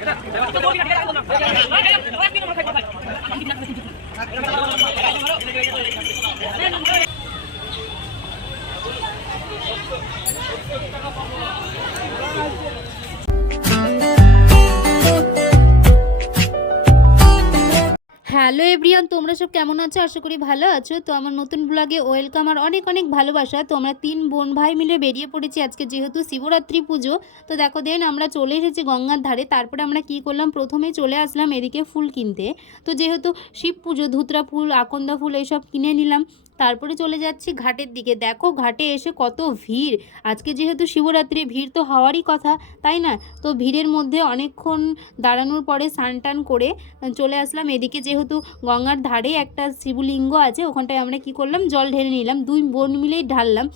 Hello everyone, তোমরা সব কেমন আছো? আশা করি ভালো আছো। তো আমার নতুন ব্লগে ওয়েলকাম আর অনেক অনেক ভালোবাসা। তো আমরা 3 বোন ভাই মিলে বেরিয়ে পড়েছি আজকে, যেহেতু শিবরাত্রি পুজো। তো দেখো দেন আমরা চলে এসেছি গঙ্গার ধারে। তারপরে আমরা কি করলাম, প্রথমে চলে আসলাম এদিকে ফুল কিনতে। তো যেহেতু শিব পুজো, ধুতরা ফুল, আকন্দা ফুল এইসব কিনে নিলাম। তারপরে চলে যাচ্ছি ঘাটের দিকে। দেখো ঘাটে এসে কত ভিড়। আজকে যেহেতু শিবরাত্রি, ভিড় তো হওয়ারই কথা, তাই না? তো ভিড়ের মধ্যে অনেকক্ষণ দাঁড়ানোর পরে স্নান টান করে চলে আসলাম এদিকে। যেহেতু গঙ্গার ধারে একটা শিবলিঙ্গ আছে, ওখানটায় আমরা কি করলাম, জল ঢেলে নিলাম। 2 বোন মিলেই ঢাললাম।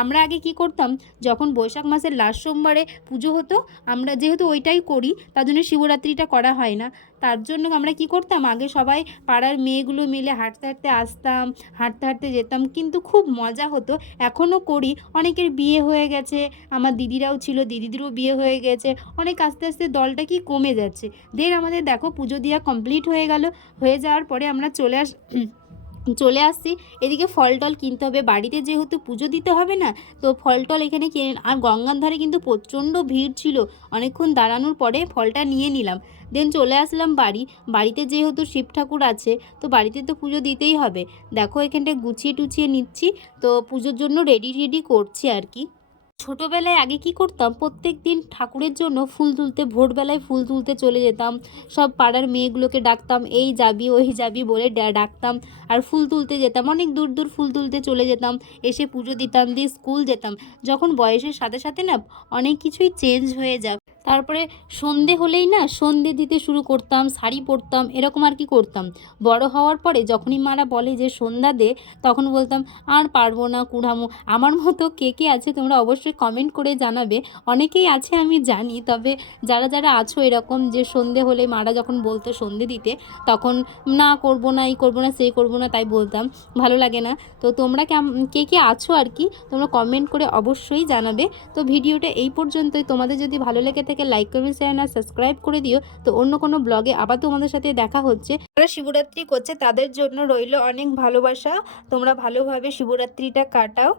আমরা আগে কি করতাম, যখন বৈশাখ মাসের লাস্ট সোমবারে পুজো হতো, আমরা যেহেতু ওইটাই করি, তার জন্য শিবরাত্রিটা করা হয় না। তার জন্য আমরা কি করতাম, আগে সবাই পাড়ার মেয়েগুলো মিলে হাঁটতে হাঁটতে আসতাম, হাঁটতে হাঁটতে যেতাম, কিন্তু খুব মজা হতো। এখনও করি। অনেকের বিয়ে হয়ে গেছে, আমার দিদিরাও ছিল, দিদিদেরও বিয়ে হয়ে গেছে, অনেক আস্তে আস্তে দলটা কি কমে যাচ্ছে। দেন আমাদের দেখো পুজো দেওয়া কমপ্লিট হয়ে গেল। হয়ে যাওয়ার পরে আমরা চলে আসছি এদিকে। ফল টল কিনতে হবে, বাড়িতে যেহেতু পুজো দিতে হবে না, তো ফল টল এখানে কিনে। আর গঙ্গার ধারে কিন্তু প্রচণ্ড ভিড় ছিল, অনেকক্ষণ দাঁড়ানোর পরে ফলটা নিয়ে নিলাম। দেন চলে আসলাম বাড়িতে যেহেতু শিব ঠাকুর আছে, তো বাড়িতে তো পুজো দিতেই হবে। দেখো এখানটায় গুছিয়ে টুছিয়ে নিচ্ছি, তো পুজোর জন্য রেডি করছি আর কি। ছোটোবেলায় আগে কি করতাম, প্রত্যেক দিন ঠাকুরের জন্য ফুল তুলতে, ভোরবেলায় ফুল তুলতে চলে যেতাম। সব পাড়ার মেয়েগুলোকে ডাকতাম, এই যাবি ওই যাবি বলে ডাকতাম, আর ফুল তুলতে যেতাম। অনেক দূর দূর ফুল তুলতে চলে যেতাম, এসে পুজো দিতাম, দিয়ে স্কুল যেতাম। যখন বয়সের সাথে সাথে না অনেক কিছুই চেঞ্জ হয়ে যায়। তারপরে সন্ধে হলেই না সন্ধে দিতে শুরু করতাম, শাড়ি পরতাম, এরকম আর কি করতাম। বড় হওয়ার পরে যখনই মারা বলে যে সন্ধ্যা দে, তখন বলতাম আর পারবো না, কুড়ামো। আমার মতো কে কে আছে তোমরা অবশ্যই কমেন্ট করে জানাবে। অনেকেই আছে আমি জানি, তবে যারা যারা আছো এরকম, যে সন্ধে হলে মারা যখন বলতো সন্ধে দিতে, তখন না করবো না, এই করবো না, সেই করবো না, তাই বলতাম, ভালো লাগে না। তো তোমরা কে কে আছো আর কি, তোমরা কমেন্ট করে অবশ্যই জানাবে। তো ভিডিওটা এই পর্যন্তই। তোমাদের যদি ভালো লেগে থাকে লাইক, কমেন্ট, শেয়ার আর সাবস্ক্রাইব করে দিও। তো অন্য কোনো ব্লগে আবার তোমাদের সাথে দেখা হচ্ছে। যারা শিবরাত্রি করছে তাদের জন্য রইল অনেক ভালোবাসা। তোমরা ভালোভাবে শিবরাত্রিটা কাটাও।